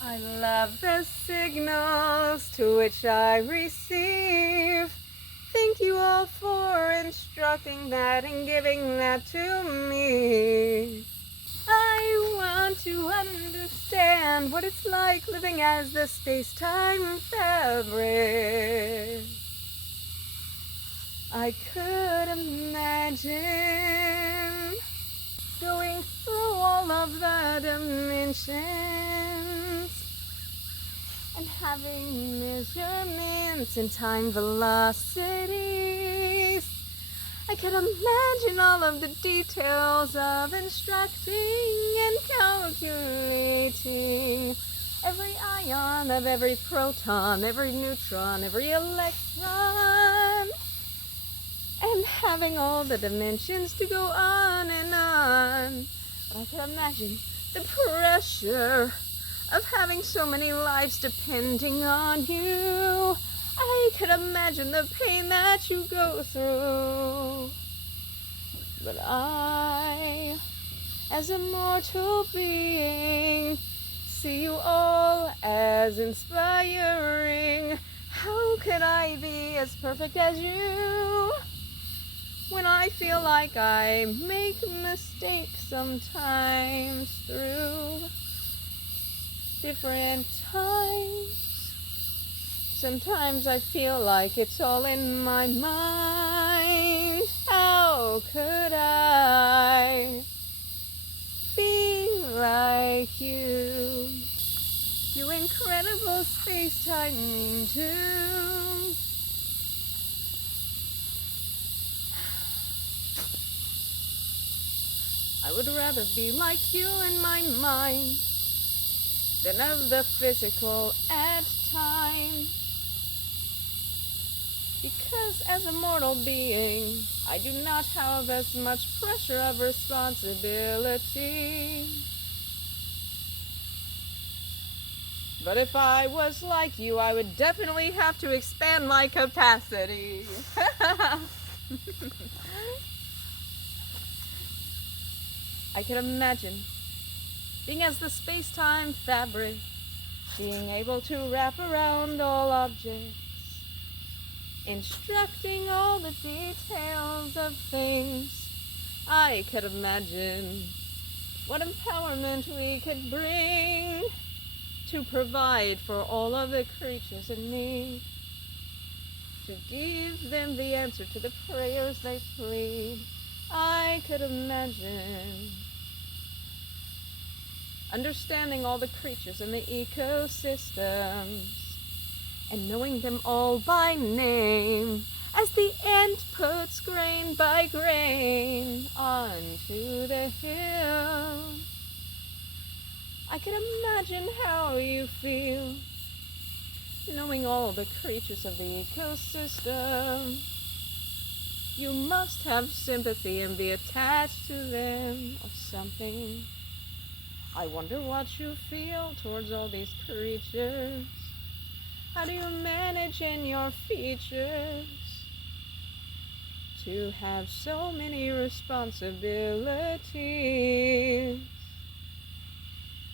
I love the signals to which I receive. Thank you all for instructing that and giving that to me. I want to understand what it's like living as the space-time fabric. I could imagine going through all of the dimensions and having measurements in time velocities. I could imagine all of the details of instructing and calculating every ion of every proton, every neutron, every electron, and having all the dimensions to go on and on. But I could imagine the pressure of having so many lives depending on you. I could imagine the pain that you go through. But I, as a mortal being, see you all as inspiring. How could I be as perfect as you when I feel like I make mistakes sometimes through different times? Sometimes I feel like it's all in my mind. How could I be like you? You incredible space-time too. I would rather be like you in my mind than of the physical at times. Because as a mortal being, I do not have as much pressure of responsibility. But if I was like you, I would definitely have to expand my capacity. I can imagine being as the space-time fabric, being able to wrap around all objects, instructing all the details of things. I could imagine what empowerment we could bring to provide for all of the creatures in need, to give them the answer to the prayers they plead. I could imagine understanding all the creatures in the ecosystems and knowing them all by name as the ant puts grain by grain onto the hill. I can imagine how you feel knowing all the creatures of the ecosystem. You must have sympathy and be attached to them or something. I wonder what you feel towards all these creatures. How do you manage in your features to have so many responsibilities?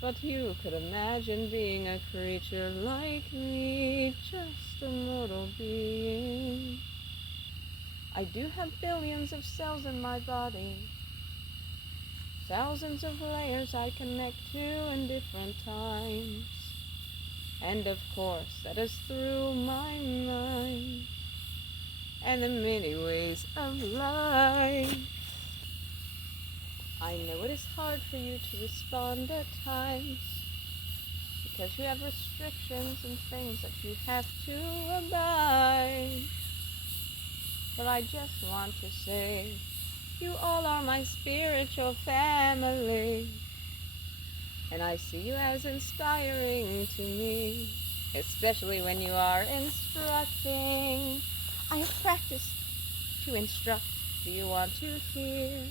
But you could imagine being a creature like me, just a mortal being. I do have billions of cells in my body, thousands of layers I connect to in different times. And of course, that is through my mind and the many ways of life. I know it is hard for you to respond at times because you have restrictions and things that you have to abide. But I just want to say, you all are my spiritual family, and I see you as inspiring to me, especially when you are instructing. I have practiced to instruct. Do you want to hear?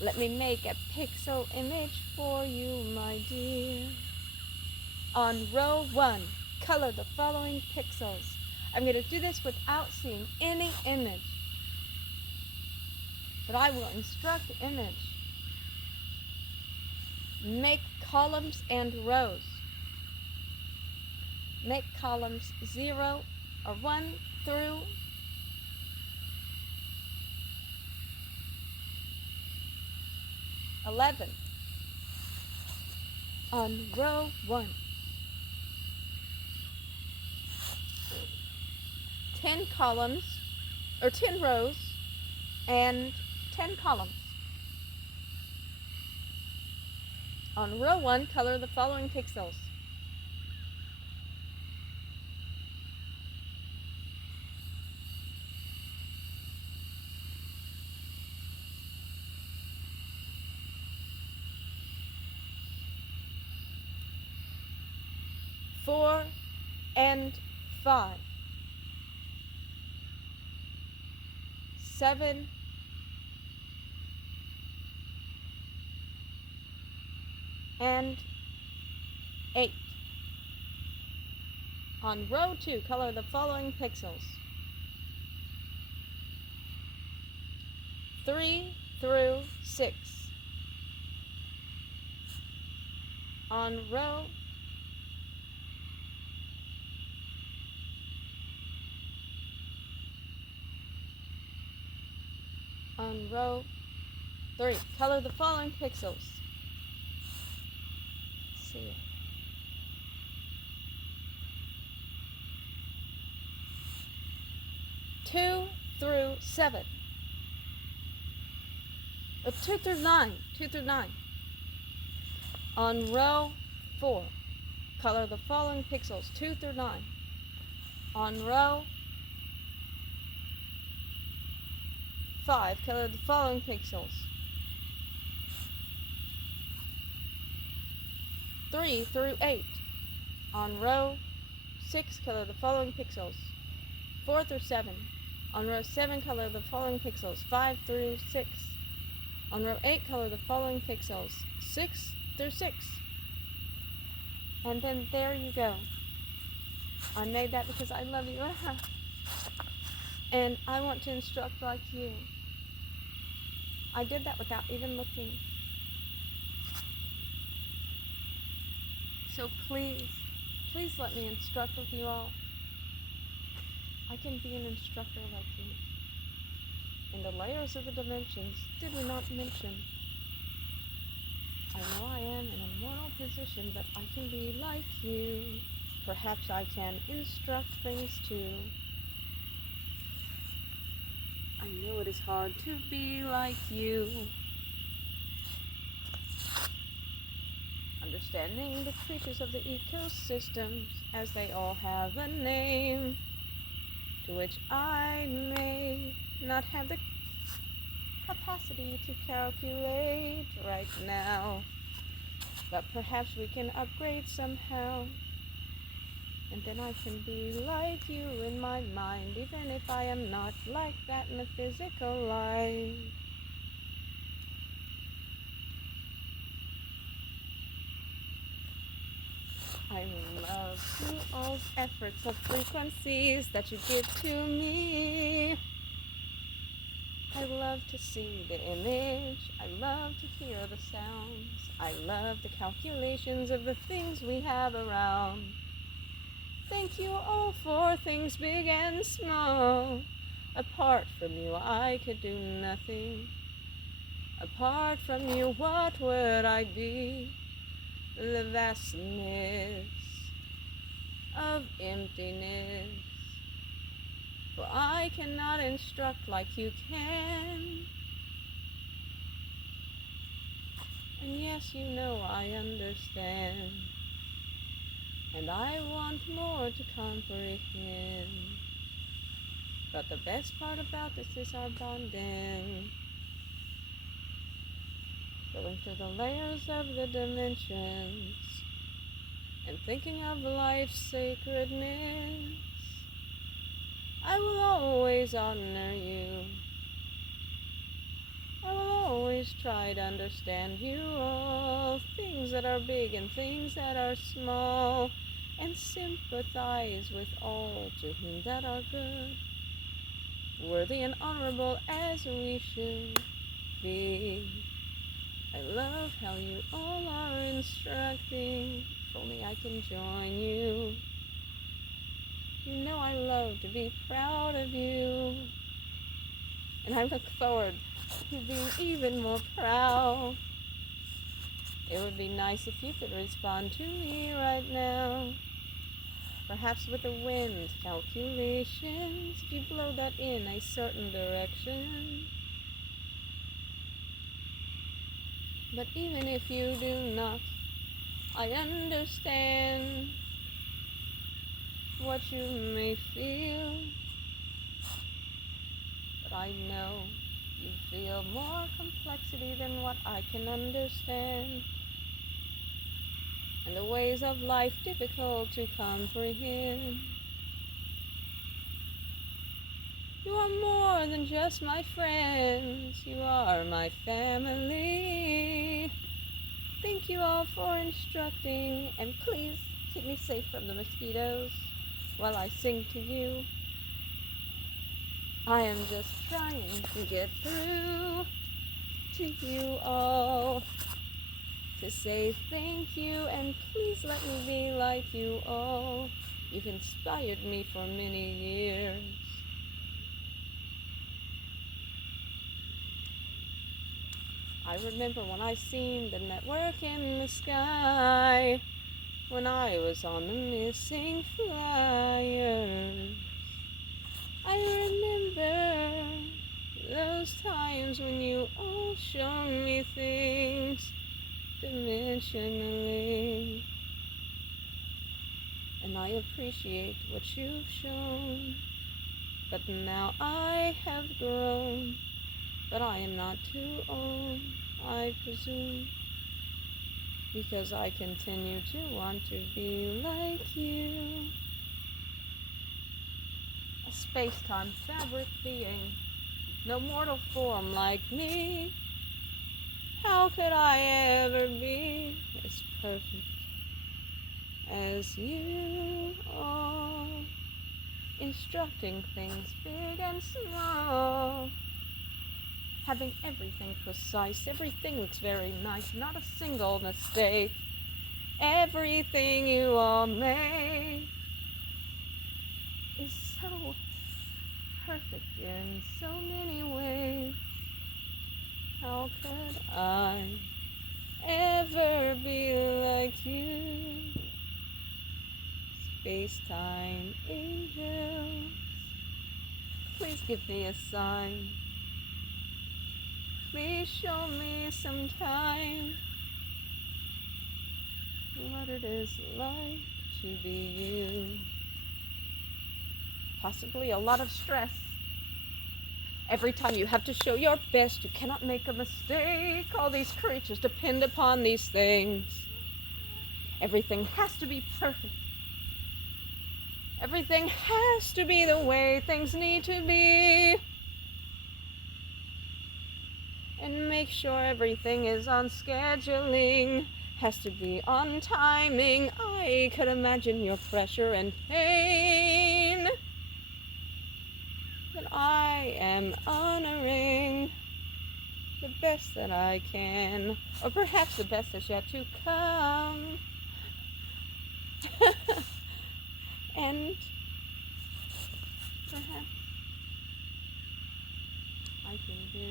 Let me make a pixel image for you, my dear. On row 1, color the following pixels. I'm going to do this without seeing any image, but I will instruct the image. Make columns and rows. Make columns 0 or 1 through 11. On row 1, 10 columns, or 10 rows, and 10 columns. On row 1, color the following pixels. Four and 5. 7 and 8. On row 2, color the following pixels. 3 through 6. On row 3, color the following pixels. See ya. 2 through 7. 2 through 9. 2 through 9. On row 4, color the following pixels. 2 through 9. On row 5, color the following pixels. 3 through 8. On row 6, color the following pixels. 4 through 7. On row 7, color the following pixels. 5 through 6. On row 8, color the following pixels. 6 through 6. And then there you go. I made that because I love you. And I want to instruct like you. I did that without even looking. So please, please let me instruct with you all. I can be an instructor like you. In the layers of the dimensions, did we not mention? I know I am in a mortal position, but I can be like you. Perhaps I can instruct things too. I know it is hard to be like you. Understanding the creatures of the ecosystems as they all have a name, to which I may not have the capacity to calculate right now. But perhaps we can upgrade somehow. And then I can be like you in my mind, even if I am not like that in the physical life. I love you all's efforts of frequencies that you give to me. I love to see the image. I love to hear the sounds. I love the calculations of the things we have around. Thank you all for things big and small. Apart from you, I could do nothing. Apart from you, what would I be? The vastness of emptiness. For I cannot instruct like you can. And yes, you know I understand. And I want more to comprehend. But the best part about this is our bonding. Going through the layers of the dimensions and thinking of life's sacredness. I will always honor you. I will always try to understand you all, things that are big and things that are small, and sympathize with all to whom that are good, worthy and honorable as we should be. I love how you all are instructing. If only I can join you. You know I love to be proud of you. And I look forward to being even more proud. It would be nice if you could respond to me right now. Perhaps with the wind calculations, if you blow that in a certain direction. But even if you do not, I understand what you may feel. But I know you feel more complexity than what I can understand. And the ways of life difficult to comprehend. You are more than just my friends, you are my family. Thank you all for instructing, and please keep me safe from the mosquitoes while I sing to you. I am just trying to get through to you all, to say thank you, and please let me be like you all. You've inspired me for many years. I remember when I seen the network in the sky, when I was on the missing flyers. I remember those times when you all shown me things dimensionally. And I appreciate what you've shown. But now I have grown. But I am not too old, I presume, because I continue to want to be like you. A space-time fabric being, no mortal form like me. How could I ever be as perfect as you are? Instructing things big and small. Having everything precise, everything looks very nice, not a single mistake. Everything you all make is so perfect in so many ways. How could I ever be like you? Space-time angels, please give me a sign. Please show me sometime what it is like to be you. Possibly a lot of stress. Every time you have to show your best, you cannot make a mistake. All these creatures depend upon these things. Everything has to be perfect. Everything has to be the way things need to be. And make sure everything is on scheduling, has to be on timing. I could imagine your pressure and pain. But I am honoring the best that I can, or perhaps the best is yet to come. And perhaps I can do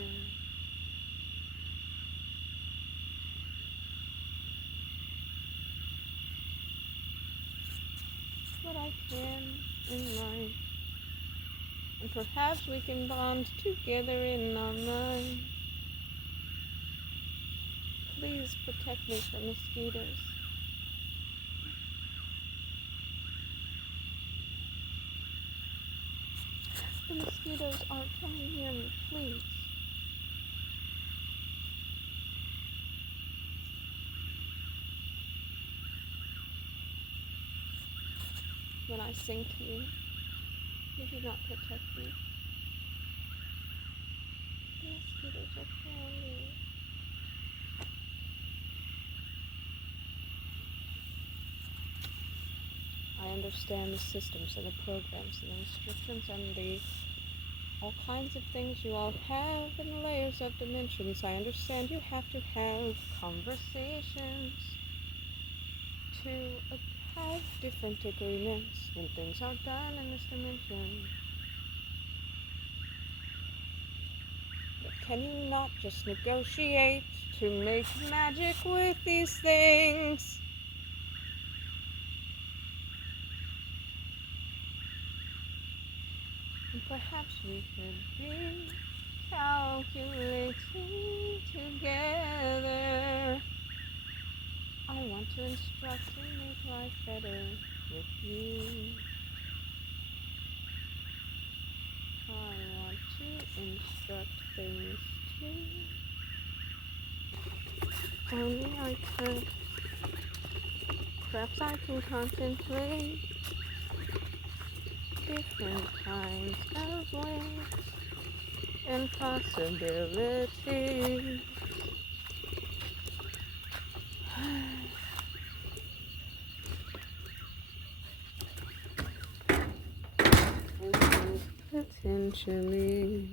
what I can in life, and perhaps we can bond together in our mind. Please protect me from mosquitoes. The mosquitoes aren't coming near me, please. When I sing to you, you do not protect me. The mosquitoes are crawling. I understand the systems and the programs and the restrictions and the all kinds of things you all have and layers of dimensions. I understand you have to have conversations to have different agreements when things are done in this dimension. But can you not just negotiate to make magic with these things? And perhaps we could be calculating together. I want to instruct and make life better with you. I want to instruct things too. Only I could. Perhaps I can contemplate different kinds of ways and possibilities. Potentially.